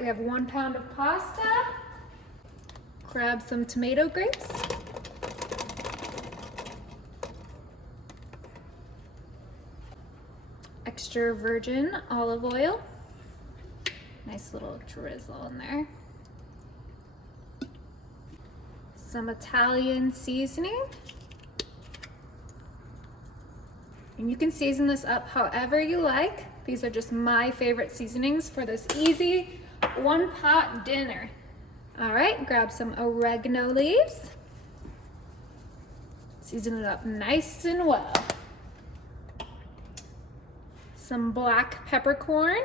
right, we have 1 pound of pasta. Grab some tomato grapes. Extra virgin olive oil. Nice little drizzle in there. Some Italian seasoning. And you can season this up however you like. These are just my favorite seasonings for this easy 1-pot dinner. All right, grab some oregano leaves. Season it up nice and well. Some black peppercorn.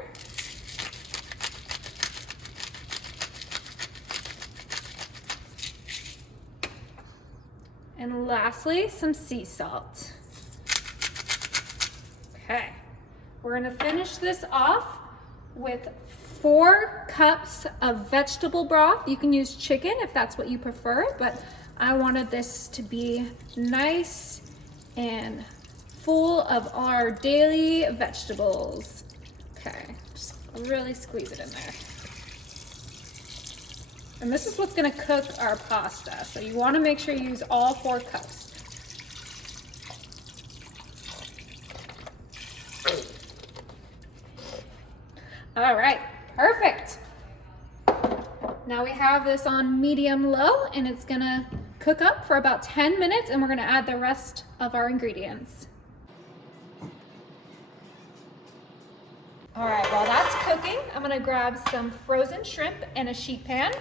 And lastly, some sea salt. Okay, we're gonna finish this off with 4 cups of vegetable broth. You can use chicken if that's what you prefer, but I wanted this to be nice and full of our daily vegetables. Okay, just really squeeze it in there. And this is what's gonna cook our pasta, so you wanna make sure you use all 4 cups. All right, perfect. Now we have this on medium-low, and it's gonna cook up for about 10 minutes, and we're gonna add the rest of our ingredients. All right, while that's cooking, I'm gonna grab some frozen shrimp in a sheet pan,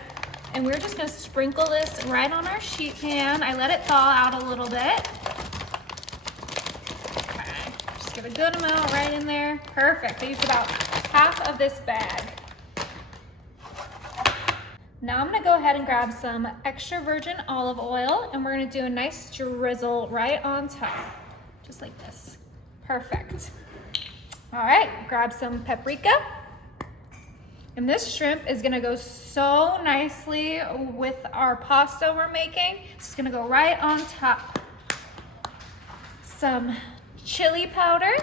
and we're just gonna sprinkle this right on our sheet pan. I let it thaw out a little bit. Okay, just give a good amount right in there. Perfect, I used about half of this bag. Now I'm gonna go ahead and grab some extra virgin olive oil, and we're gonna do a nice drizzle right on top, just like this. Perfect. All right, grab some paprika. And this shrimp is gonna go so nicely with our pasta we're making. It's just gonna go right on top. Some chili powder.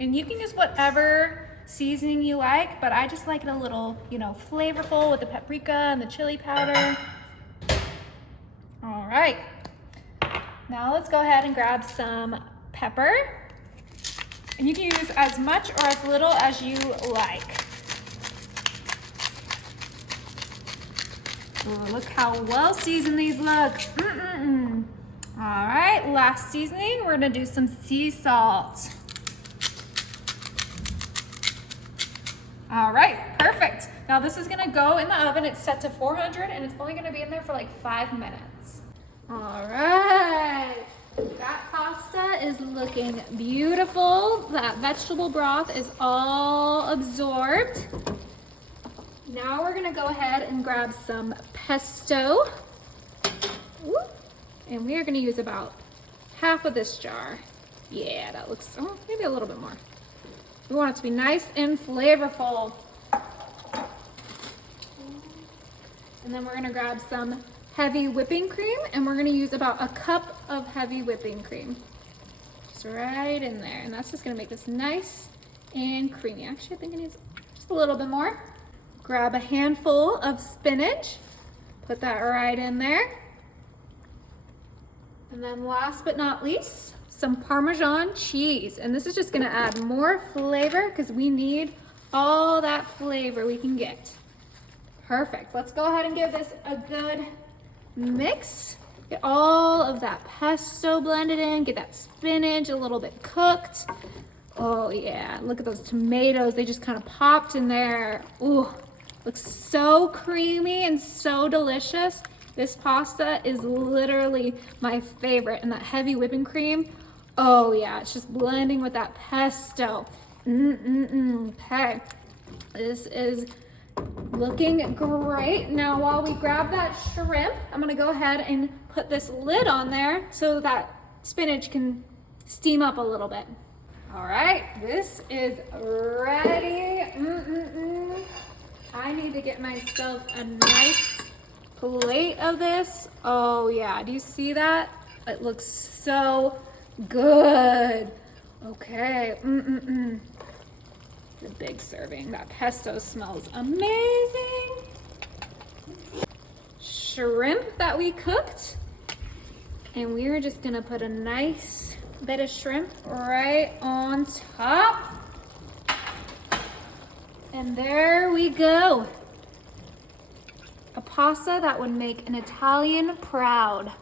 And you can use whatever seasoning you like, but I just like it a little, flavorful with the paprika and the chili powder. All right. Now let's go ahead and grab some pepper. And you can use as much or as little as you like. Ooh, look how well seasoned these look. All right, last seasoning, we're gonna do some sea salt. All right, perfect. Now this is gonna go in the oven. It's set to 400 and it's only gonna be in there for like 5 minutes. All right, that pasta is looking beautiful. That vegetable broth is all absorbed. Now we're gonna go ahead and grab some pesto. And we are gonna use about half of this jar. Yeah, that looks, maybe a little bit more. We want it to be nice and flavorful. And then we're gonna grab some heavy whipping cream, and we're gonna use about a cup of heavy whipping cream. Just right in there. And that's just gonna make this nice and creamy. Actually, I think it needs just a little bit more. Grab a handful of spinach, put that right in there. And then last but not least, some Parmesan cheese. And this is just gonna add more flavor because we need all that flavor we can get. Perfect. Let's go ahead and give this a good mix. Get all of that pesto blended in, get that spinach a little bit cooked. Oh yeah, look at those tomatoes. They just kind of popped in there. Ooh, looks so creamy and so delicious. This pasta is literally my favorite, and that heavy whipping cream, oh yeah, it's just blending with that pesto. Okay, this is looking great. Now while we grab that shrimp, I'm gonna go ahead and put this lid on there so that spinach can steam up a little bit. All right, this is ready. I need to get myself a nice plate of this. Oh yeah, do you see that? It looks so good. Okay, The big serving. That pesto smells amazing. Shrimp that we cooked. And we're just gonna put a nice bit of shrimp right on top. And there we go. A pasta that would make an Italian proud.